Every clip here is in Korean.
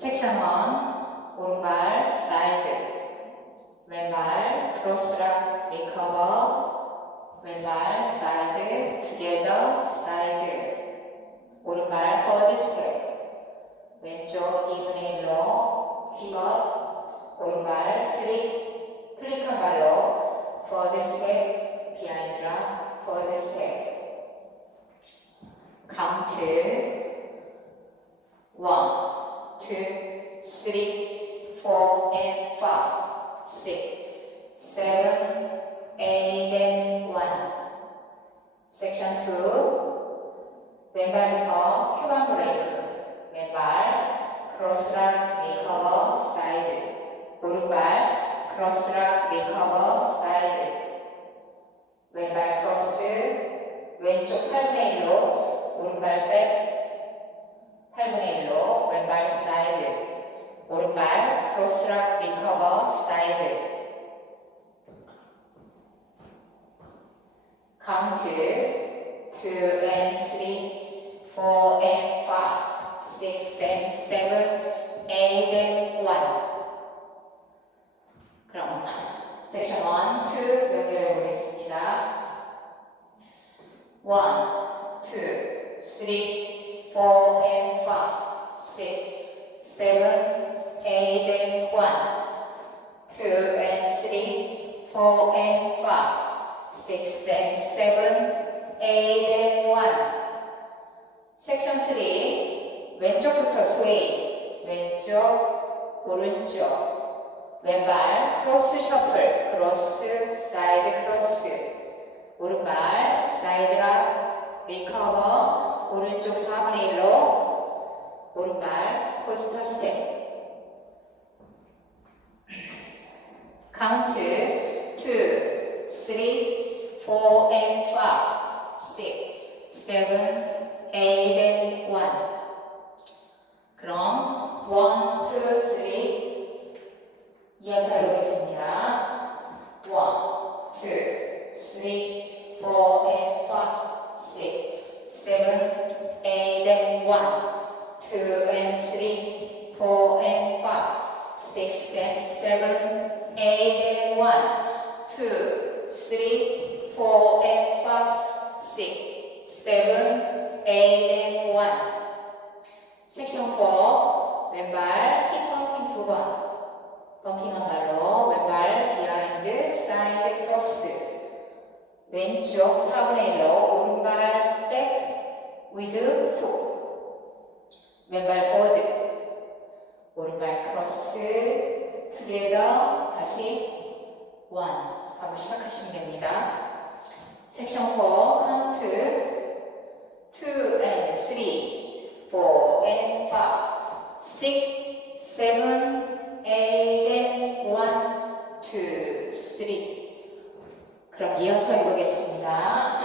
섹션 1 오른발 사이드, 왼발 크로스락 리커버, 왼발 사이드 투게더 사이드, 오른발 포워드 스텝, 왼쪽 2분의 1로 피벗, 오른발 플릭한 발로 포워드 스텝, 비하인드락 포워드 스텝. 카운트 1, 2, 3, 4 and 5, 6, 7, 8 and 1. 섹션 2 왼발부터 큐반 브레이크, 왼발 크로스락 리커버 사이드, 오른발 크로스락 리커버 사이드, 왼발 크로스 왼쪽 8분의 1로 오른발 백 8분의 1로 왼발 사이드, 오른발 크로스락 리커버 사이드. 카운트 2 and 3, 4 and 5, 6 and 7, 8 and 1. 그럼 섹션 1, 2 연결해 보겠습니다. 1, 2, 3, 4 and 5, 6, 7, 8 and 1. 2 and 3, 4 and 5, 6 and 7, 8 and 1. 섹션 3 왼쪽부터 스웨이, 왼쪽, 오른쪽, 왼발 크로스 셔플, 크로스, 사이드 크로스, 오른발 사이드락 리커버, 오른쪽 4분의 1로 오른발 포스터 스텝. 카운트 2, 3, 4 and 5, 6, 7, 8 and 1. 그럼 1, 2, 3 이어서 해보겠습니다. 1, 2, 3, 4 and 5, 6, 7, 8 and 1. 2 and 3, 4 and 5, 6 and 7, 8 and 1. 2, 3, 4 and 5, 6, 7, 8 and 1. 섹션 4 왼발 힙 펌핑 2번. 펌핑한 발로 왼발 비하인드 사이드 크로스, 왼쪽 4분의 1로 오른발 백 위드 훅, 왼발 포워드, 오른발 크로스 투게더 다시 1 하고 시작하시면 됩니다. 섹션 4 카운트 2 and 3, 4 and 5, 6, 7, 8 and 1, 2, 3. 그럼 이어서 해보겠습니다.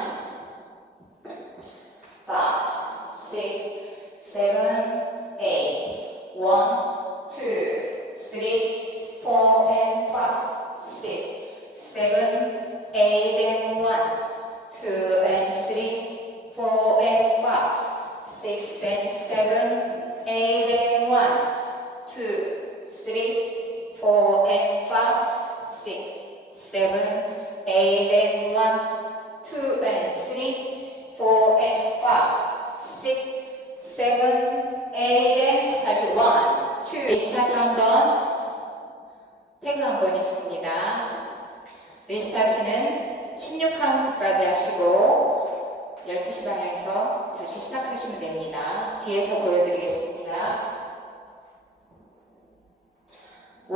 5, 6, 7, 8, 1, 2, 3, 4 and 5, 6, 7, 8 and 1, 2 and 3, 4 and 5, 6 and 7, 8 and 1, 2, 3, 4 and 5, 6, 7, 8 and 1, 2 and 3, 4 and 5, 6, 7, 8 and 다시 1, 2 리스타트 한번, 태그 한번 있습니다. 리스타트는 16카운트까지 하시고 12시 방향에서 다시 시작하시면 됩니다. 뒤에서 보여드리겠습니다. 1,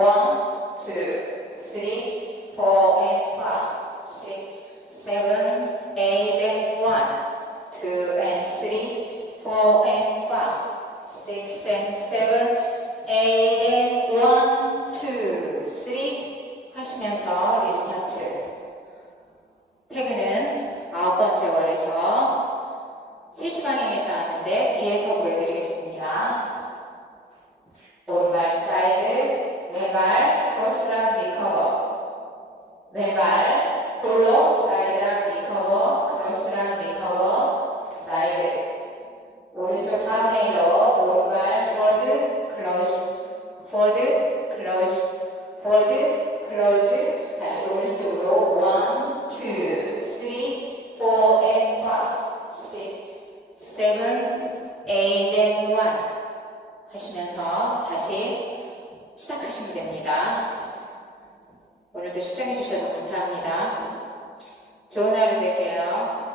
2, 3, 4 and 5, 6, 7, 8 and 1, 2 and 3, 4 and 5, 6 and 7, 8 and 1, 2, 3 하시면서 리스타트. 태그는 9번째 월에서 3시 방향에서 하는데 뒤에서 보여드리겠습니다. 오른발 사이드, 왼발 크로스락 리커버, 왼발 홀로 사이드락 리커버, 크로스락 리커버, 사이드, 오른쪽 3분의 1로 오른발 포워드 클로즈 6, 7, 8, and 1 하시면서 다시 시작하시면 됩니다. 오늘도 시청해 주셔서 감사합니다. 좋은 하루 되세요.